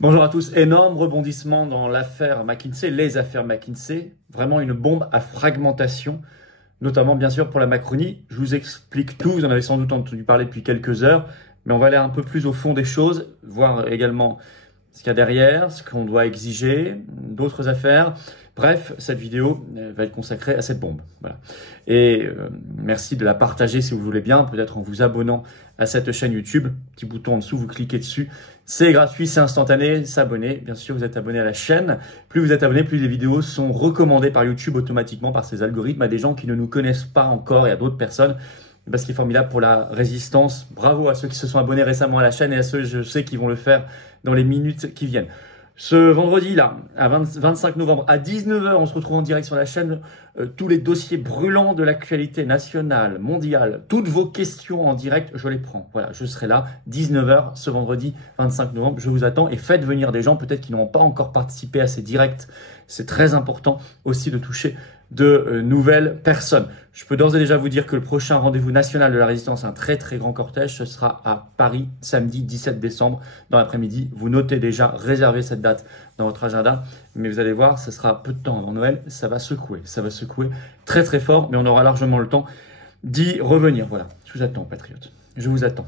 Bonjour à tous, énorme rebondissement dans l'affaire McKinsey, les affaires McKinsey, vraiment une bombe à fragmentation, notamment bien sûr pour la Macronie. Je vous explique tout, vous en avez sans doute entendu parler depuis quelques heures, mais on va aller un peu plus au fond des choses, voir également ce qu'il y a derrière, ce qu'on doit exiger, d'autres affaires. Bref, cette vidéo va être consacrée à cette bombe. Voilà. Et merci de la partager si vous voulez bien, peut-être en vous abonnant à cette chaîne YouTube. Petit bouton en dessous, vous cliquez dessus. C'est gratuit, c'est instantané, s'abonner. Bien sûr, vous êtes abonné à la chaîne. Plus vous êtes abonné, plus les vidéos sont recommandées par YouTube automatiquement par ses algorithmes à des gens qui ne nous connaissent pas encore et à d'autres personnes. Ce qui est formidable pour la résistance. Bravo à ceux qui se sont abonnés récemment à la chaîne et à ceux, je sais, qui vont le faire dans les minutes qui viennent. Ce vendredi-là, à 25 novembre, à 19 h, on se retrouve en direct sur la chaîne. Tous les dossiers brûlants de l'actualité nationale, mondiale, toutes vos questions en direct, je les prends. Voilà, je serai là, 19 h, ce vendredi 25 novembre. Je vous attends et faites venir des gens peut-être qui n'ont pas encore participé à ces directs. C'est très important aussi de toucher de nouvelles personnes. Je peux d'ores et déjà vous dire que le prochain rendez-vous national de la résistance, un très très grand cortège, ce sera à Paris, samedi 17 décembre, dans l'après-midi. Vous notez déjà, réservez cette date dans votre agenda, mais vous allez voir, ce sera peu de temps avant Noël, ça va secouer très très fort, mais on aura largement le temps d'y revenir. Voilà, je vous attends, patriotes, je vous attends.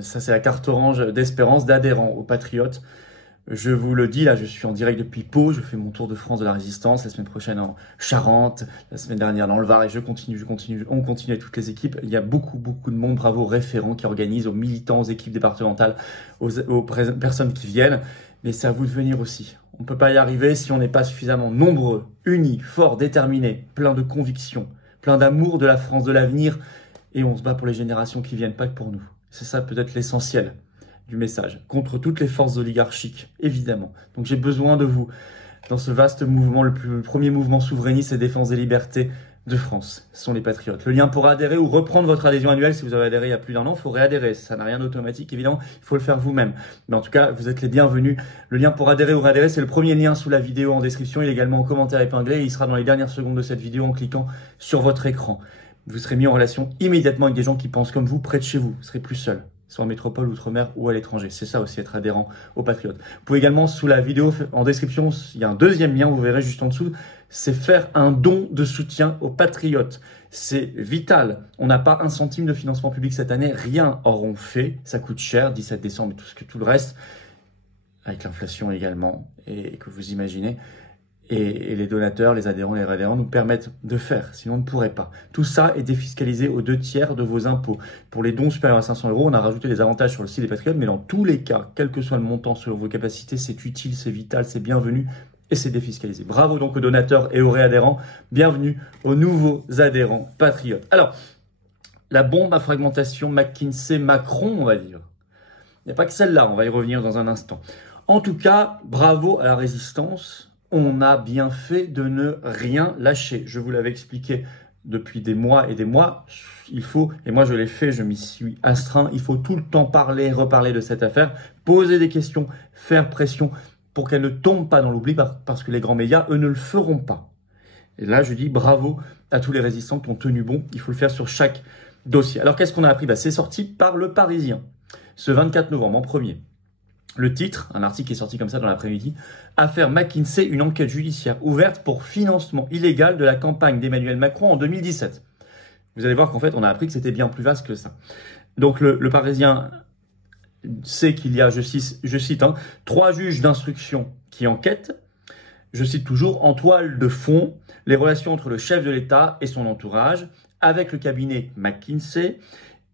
Ça c'est la carte orange d'espérance, d'adhérents aux patriotes. Je vous le dis, là, je suis en direct depuis Pau, je fais mon tour de France de la résistance, la semaine prochaine en Charente, la semaine dernière dans le Var, et on continue avec toutes les équipes. Il y a beaucoup de monde, bravo aux référents qui organisent, aux militants, aux équipes départementales, aux personnes qui viennent, mais c'est à vous de venir aussi. On ne peut pas y arriver si on n'est pas suffisamment nombreux, unis, forts, déterminés, pleins de convictions, pleins d'amour de la France, de l'avenir, et on se bat pour les générations qui viennent, pas que pour nous. C'est ça peut-être l'essentiel du message, contre toutes les forces oligarchiques, évidemment. Donc j'ai besoin de vous dans ce vaste mouvement, le premier mouvement souverainiste et défense des libertés de France. Ce sont les patriotes. Le lien pour adhérer ou reprendre votre adhésion annuelle, si vous avez adhéré il y a plus d'1 an, il faut réadhérer. Ça n'a rien d'automatique, évidemment, il faut le faire vous-même. Mais en tout cas, vous êtes les bienvenus. Le lien pour adhérer ou réadhérer, c'est le premier lien sous la vidéo en description. Il est également en commentaire épinglé et il sera dans les dernières secondes de cette vidéo en cliquant sur votre écran. Vous serez mis en relation immédiatement avec des gens qui pensent comme vous, près de chez vous. Vous serez plus seul, soit en métropole, outre-mer ou à l'étranger. C'est ça aussi, être adhérent aux Patriotes. Vous pouvez également, sous la vidéo, en description, il y a un deuxième lien, vous verrez juste en dessous, c'est faire un don de soutien aux Patriotes. C'est vital. On n'a pas un centime de financement public cette année, rien. Or, on fait, ça coûte cher, 17 décembre et tout le reste, avec l'inflation également, et que vous imaginez. Et les donateurs, les adhérents, les réadhérents nous permettent de faire, sinon on ne pourrait pas. Tout ça est défiscalisé aux 2/3 de vos impôts. Pour les dons supérieurs à 500 €, on a rajouté des avantages sur le site des Patriotes, mais dans tous les cas, quel que soit le montant selon vos capacités, c'est utile, c'est vital, c'est bienvenu et c'est défiscalisé. Bravo donc aux donateurs et aux réadhérents. Bienvenue aux nouveaux adhérents patriotes. Alors, la bombe à fragmentation McKinsey-Macron, on va dire. Il n'y a pas que celle-là, on va y revenir dans un instant. En tout cas, bravo à la résistance. On a bien fait de ne rien lâcher. Je vous l'avais expliqué depuis des mois et des mois. Il faut, et moi je l'ai fait, je m'y suis astreint, il faut tout le temps parler, reparler de cette affaire, poser des questions, faire pression pour qu'elle ne tombe pas dans l'oubli parce que les grands médias, eux, ne le feront pas. Et là, je dis bravo à tous les résistants qui ont tenu bon. Il faut le faire sur chaque dossier. Alors, qu'est-ce qu'on a appris? C'est sorti par Le Parisien, ce 24 novembre, en premier. Le titre, un article qui est sorti comme ça dans l'après-midi, affaire McKinsey, une enquête judiciaire ouverte pour financement illégal de la campagne d'Emmanuel Macron en 2017. Vous allez voir qu'en fait, on a appris que c'était bien plus vaste que ça. Donc, le Parisien sait qu'il y a, je cite, 3 juges d'instruction qui enquêtent. Je cite toujours, en toile de fond, les relations entre le chef de l'État et son entourage, avec le cabinet McKinsey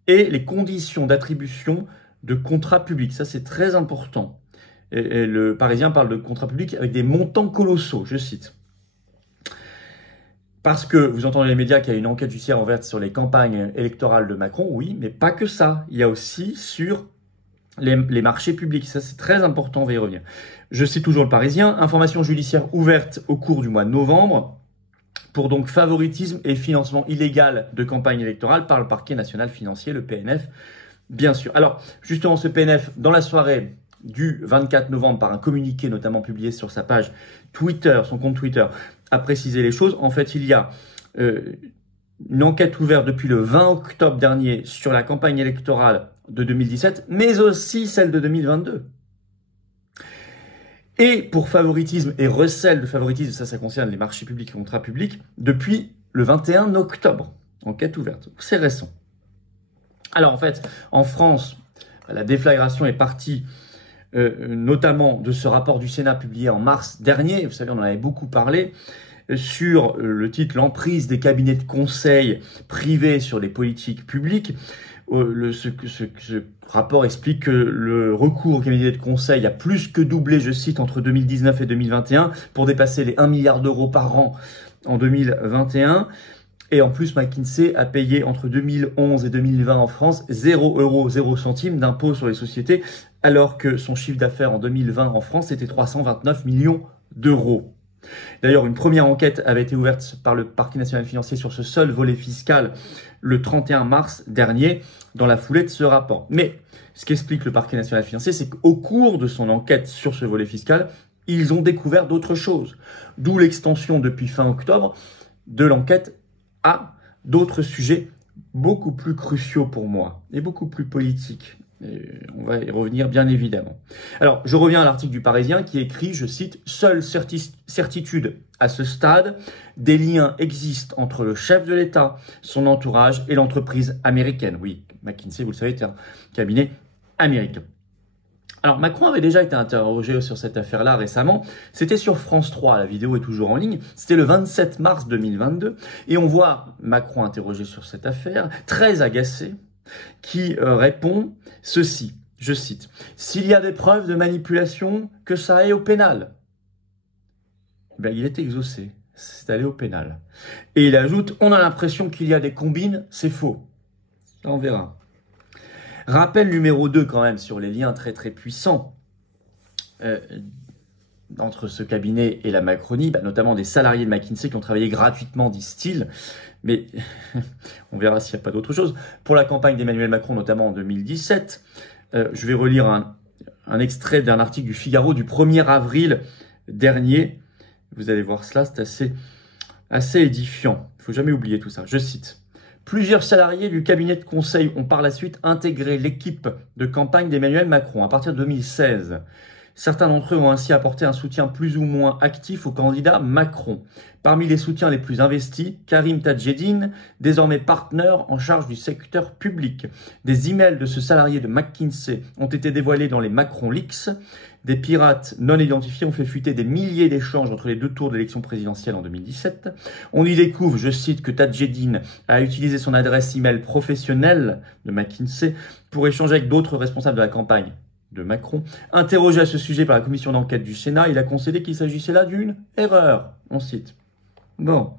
et les conditions d'attribution de contrats publics. Ça, c'est très important. Et le Parisien parle de contrats publics avec des montants colossaux, je cite. Parce que vous entendez les médias qu'il y a une enquête judiciaire ouverte sur les campagnes électorales de Macron, oui, mais pas que ça. Il y a aussi sur les marchés publics. Ça, c'est très important, on va y revenir. Je cite toujours le Parisien. Information judiciaire ouverte au cours du mois de novembre pour donc favoritisme et financement illégal de campagne électorale par le parquet national financier, le PNF, bien sûr. Alors, justement, ce PNF, dans la soirée du 24 novembre, par un communiqué notamment publié sur sa page Twitter, son compte Twitter, a précisé les choses. En fait, il y a une enquête ouverte depuis le 20 octobre dernier sur la campagne électorale de 2017, mais aussi celle de 2022. et pour favoritisme et recel de favoritisme, ça concerne les marchés publics et contrats publics, depuis le 21 octobre. Enquête ouverte. C'est récent. Alors en fait, en France, la déflagration est partie notamment de ce rapport du Sénat publié en mars dernier. Vous savez, on en avait beaucoup parlé sur le titre « L'emprise des cabinets de conseil privés sur les politiques publiques ». Ce rapport explique que le recours aux cabinets de conseil a plus que doublé, je cite, entre 2019 et 2021 pour dépasser les 1 milliard d'euros par an en 2021. Et en plus, McKinsey a payé entre 2011 et 2020 en France 0 €, 0 centimes d'impôt sur les sociétés, alors que son chiffre d'affaires en 2020 en France était 329 millions d'euros. D'ailleurs, une première enquête avait été ouverte par le Parquet national financier sur ce seul volet fiscal le 31 mars dernier, dans la foulée de ce rapport. Mais ce qu'explique le Parquet national financier, c'est qu'au cours de son enquête sur ce volet fiscal, ils ont découvert d'autres choses. D'où l'extension depuis fin octobre de l'enquête à d'autres sujets beaucoup plus cruciaux pour moi et beaucoup plus politiques. Et on va y revenir bien évidemment. Alors, je reviens à l'article du Parisien qui écrit, je cite, « Seule certitude à ce stade, des liens existent entre le chef de l'État, son entourage et l'entreprise américaine. » Oui, McKinsey, vous le savez, est un cabinet américain. Alors, Macron avait déjà été interrogé sur cette affaire-là récemment. C'était sur France 3, la vidéo est toujours en ligne. C'était le 27 mars 2022. Et on voit Macron interrogé sur cette affaire, très agacé, qui répond ceci, je cite, « S'il y a des preuves de manipulation, que ça aille au pénal. » Ben, il est exaucé, c'est allé au pénal. Et il ajoute, « On a l'impression qu'il y a des combines, c'est faux. » On verra. Rappel numéro 2 quand même sur les liens très très puissants entre ce cabinet et la Macronie, notamment des salariés de McKinsey qui ont travaillé gratuitement, disent-ils, mais on verra s'il n'y a pas d'autre chose. Pour la campagne d'Emmanuel Macron, notamment en 2017, je vais relire un extrait d'un article du Figaro du 1er avril dernier. Vous allez voir cela, c'est assez édifiant. Il ne faut jamais oublier tout ça. Je cite. Plusieurs salariés du cabinet de conseil ont par la suite intégré l'équipe de campagne d'Emmanuel Macron à partir de 2016. Certains d'entre eux ont ainsi apporté un soutien plus ou moins actif au candidat Macron. Parmi les soutiens les plus investis, Karim Tadjedine, désormais partenaire en charge du secteur public. Des emails de ce salarié de McKinsey ont été dévoilés dans les Macron Leaks. Des pirates non identifiés ont fait fuiter des milliers d'échanges entre les deux tours de l'élection présidentielle en 2017. On y découvre, je cite, que Tadjedine a utilisé son adresse email professionnelle de McKinsey pour échanger avec d'autres responsables de la campagne de Macron. Interrogé à ce sujet par la commission d'enquête du Sénat, il a concédé qu'il s'agissait là d'une erreur. On cite. Bon.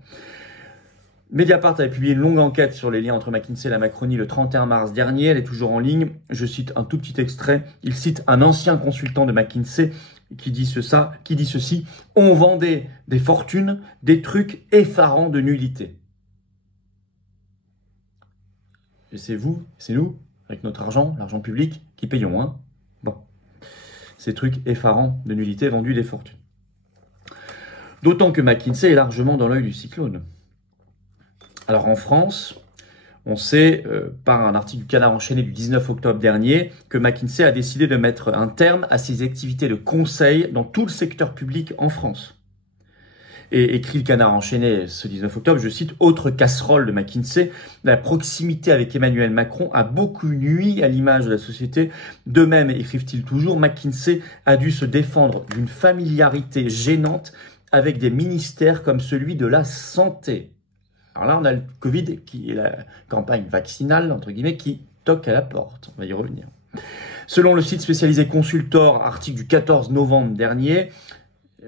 Mediapart avait publié une longue enquête sur les liens entre McKinsey et la Macronie le 31 mars dernier. Elle est toujours en ligne. Je cite un tout petit extrait. Il cite un ancien consultant de McKinsey qui dit ceci. On vendait des fortunes, des trucs effarants de nullité. Et c'est vous, c'est nous, avec notre argent, l'argent public, qui payons, hein. Bon. Ces trucs effarants de nullité vendus des fortunes. D'autant que McKinsey est largement dans l'œil du cyclone. Alors en France, on sait par un article du Canard enchaîné du 19 octobre dernier que McKinsey a décidé de mettre un terme à ses activités de conseil dans tout le secteur public en France. Et écrit le Canard enchaîné ce 19 octobre, je cite, « Autre casserole de McKinsey, la proximité avec Emmanuel Macron a beaucoup nui à l'image de la société. De même, écrivent-ils toujours, McKinsey a dû se défendre d'une familiarité gênante avec des ministères comme celui de la santé. » Alors là, on a le Covid, qui est la campagne vaccinale, entre guillemets, qui toque à la porte. On va y revenir. Selon le site spécialisé Consultor, article du 14 novembre dernier,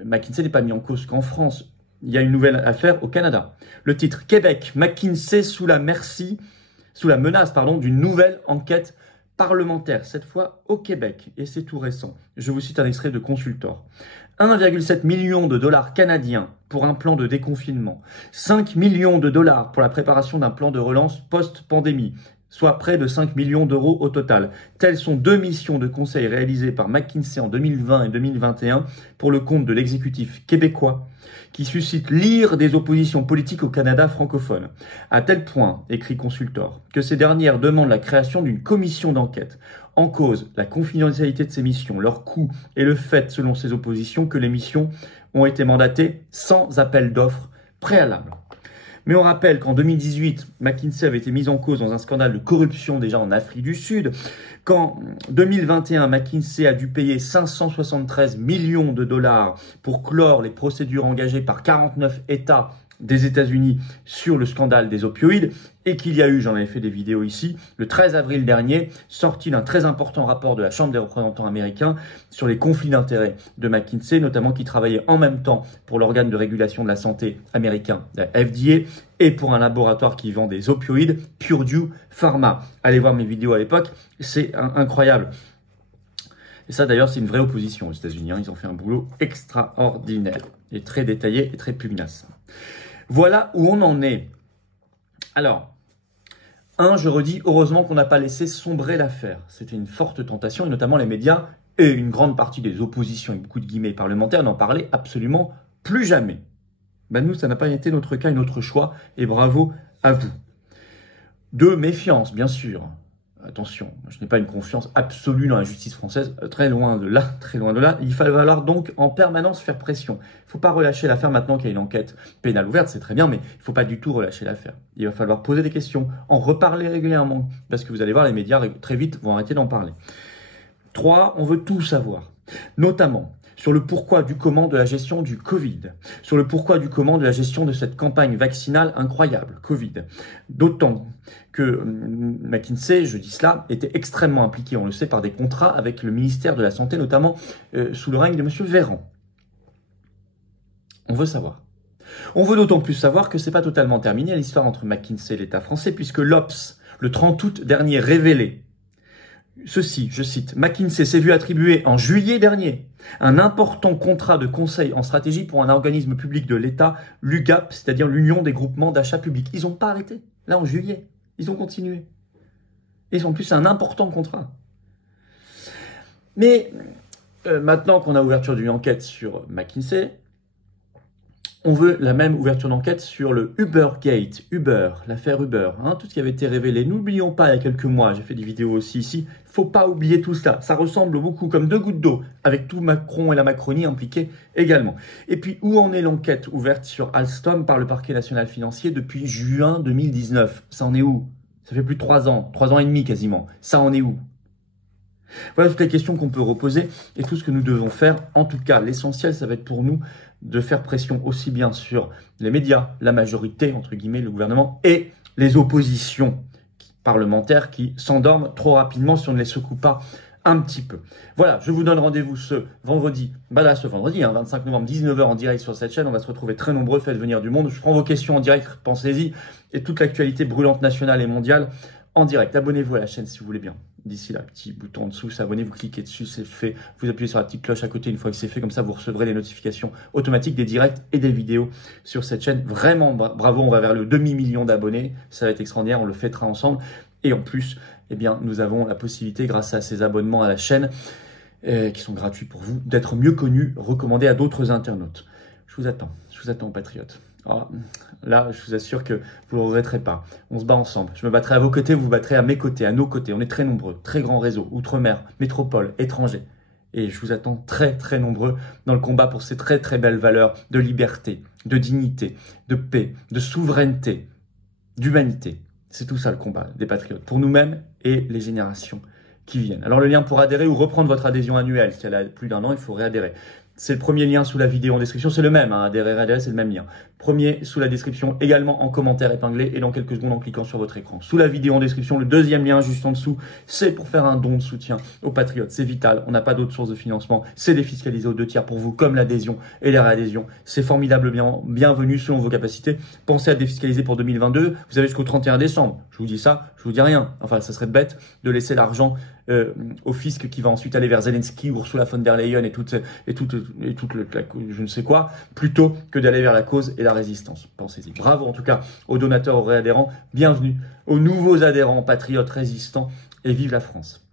McKinsey n'est pas mis en cause qu'en France. Il y a une nouvelle affaire au Canada. Le titre, Québec, McKinsey sous la menace d'une nouvelle enquête parlementaire, cette fois au Québec. Et c'est tout récent. Je vous cite un extrait de Consultor. 1,7 million de dollars canadiens pour un plan de déconfinement, 5 millions de dollars pour la préparation d'un plan de relance post-pandémie, soit près de 5 millions d'euros au total. Telles sont 2 missions de conseil réalisées par McKinsey en 2020 et 2021 pour le compte de l'exécutif québécois, qui suscite l'ire des oppositions politiques au Canada francophone. À tel point, écrit Consultor, que ces dernières demandent la création d'une commission d'enquête. en cause la confidentialité de ces missions, leur coût et le fait, selon ses oppositions, que les missions ont été mandatées sans appel d'offres préalable. Mais on rappelle qu'en 2018, McKinsey avait été mise en cause dans un scandale de corruption déjà en Afrique du Sud, qu'en 2021, McKinsey a dû payer 573 millions de dollars pour clore les procédures engagées par 49 États des États-Unis sur le scandale des opioïdes et qu'il y a eu, j'en avais fait des vidéos ici, le 13 avril dernier, sorti d'un très important rapport de la Chambre des représentants américains sur les conflits d'intérêts de McKinsey, notamment qui travaillait en même temps pour l'organe de régulation de la santé américain, la FDA, et pour un laboratoire qui vend des opioïdes, Purdue Pharma. Allez voir mes vidéos à l'époque, c'est incroyable. Et ça d'ailleurs, c'est une vraie opposition aux États-Unis, hein. Ils ont fait un boulot extraordinaire et très détaillé et très pugnace. Voilà où on en est. Alors, je redis, heureusement qu'on n'a pas laissé sombrer l'affaire. C'était une forte tentation, et notamment les médias et une grande partie des oppositions, et beaucoup de guillemets parlementaires, n'en parlaient absolument plus jamais. Ben nous, ça n'a pas été notre cas et notre choix, et bravo à vous. De méfiance, bien sûr. Attention, je n'ai pas une confiance absolue dans la justice française, très loin de là, très loin de là. Il va falloir donc en permanence faire pression. Il ne faut pas relâcher l'affaire maintenant qu'il y a une enquête pénale ouverte, c'est très bien, mais il ne faut pas du tout relâcher l'affaire. Il va falloir poser des questions, en reparler régulièrement, parce que vous allez voir, les médias très vite vont arrêter d'en parler. 3, on veut tout savoir, notamment sur le pourquoi du comment de la gestion du Covid, sur le pourquoi du comment de la gestion de cette campagne vaccinale incroyable, Covid. D'autant que McKinsey, je dis cela, était extrêmement impliqué, on le sait, par des contrats avec le ministère de la Santé, notamment sous le règne de M. Véran. On veut savoir. On veut d'autant plus savoir que ce n'est pas totalement terminé l'histoire entre McKinsey et l'État français, puisque l'Obs, le 30 août dernier, révélait ceci, je cite, McKinsey s'est vu attribuer en juillet dernier un important contrat de conseil en stratégie pour un organisme public de l'État, l'UGAP, c'est-à-dire l'Union des groupements d'achat publics. Ils n'ont pas arrêté, là en juillet, ils ont continué. Et en plus, c'est un important contrat. Mais maintenant qu'on a ouverture d'une enquête sur McKinsey, on veut la même ouverture d'enquête sur le Ubergate, l'affaire Uber, hein, tout ce qui avait été révélé. N'oublions pas, il y a quelques mois, j'ai fait des vidéos aussi ici, il ne faut pas oublier tout cela. Ça ressemble beaucoup comme 2 gouttes d'eau, avec tout Macron et la Macronie impliqués également. Et puis, où en est l'enquête ouverte sur Alstom par le parquet national financier depuis juin 2019? Ça en est où? Ça fait plus de 3 ans, 3 ans et demi quasiment. Ça en est où? Voilà toutes les questions qu'on peut reposer et tout ce que nous devons faire. En tout cas, l'essentiel, ça va être pour nous de faire pression aussi bien sur les médias, la majorité, entre guillemets, le gouvernement, et les oppositions parlementaires qui s'endorment trop rapidement si on ne les secoue pas un petit peu. Voilà, je vous donne rendez-vous ce vendredi, 25 novembre, 19 h en direct sur cette chaîne. On va se retrouver très nombreux, faites venir du monde. Je prends vos questions en direct, pensez-y, et toute l'actualité brûlante nationale et mondiale en direct. Abonnez-vous à la chaîne si vous voulez bien. D'ici là, petit bouton en dessous, s'abonner, vous cliquez dessus, c'est fait. Vous appuyez sur la petite cloche à côté une fois que c'est fait, comme ça vous recevrez les notifications automatiques des directs et des vidéos sur cette chaîne. Vraiment bravo, on va vers le demi-million d'abonnés, ça va être extraordinaire, on le fêtera ensemble. Et en plus, eh bien, nous avons la possibilité, grâce à ces abonnements à la chaîne, qui sont gratuits pour vous, d'être mieux connus, recommandés à d'autres internautes. Je vous attends patriotes. Alors, là, je vous assure que vous ne le regretterez pas. On se bat ensemble. Je me battrai à vos côtés, vous vous battrez à mes côtés, à nos côtés. On est très nombreux, très grand réseau, outre-mer, métropole, étranger. Et je vous attends très, très nombreux dans le combat pour ces très, très belles valeurs de liberté, de dignité, de paix, de souveraineté, d'humanité. C'est tout ça le combat des patriotes, pour nous-mêmes et les générations qui viennent. Alors le lien pour adhérer ou reprendre votre adhésion annuelle, si elle a plus d'1 an, il faut réadhérer. C'est le premier lien sous la vidéo en description, c'est le même, hein, adhérer, c'est le même lien. Premier sous la description, également en commentaire épinglé et dans quelques secondes en cliquant sur votre écran. Sous la vidéo en description, le deuxième lien juste en dessous, c'est pour faire un don de soutien aux patriotes. C'est vital, on n'a pas d'autre source de financement, c'est défiscalisé aux 2 tiers pour vous, comme l'adhésion et les réadhésions. C'est formidable, bienvenue selon vos capacités. Pensez à défiscaliser pour 2022, vous avez jusqu'au 31 décembre. Je vous dis ça, je vous dis rien. Enfin, ça serait bête de laisser l'argent au fisc qui va ensuite aller vers Zelensky, Ursula von der Leyen et toute je ne sais quoi, plutôt que d'aller vers la cause et la résistance. Pensez-y. Bravo en tout cas aux donateurs, aux réadhérents. Bienvenue aux nouveaux adhérents, patriotes, résistants, et vive la France.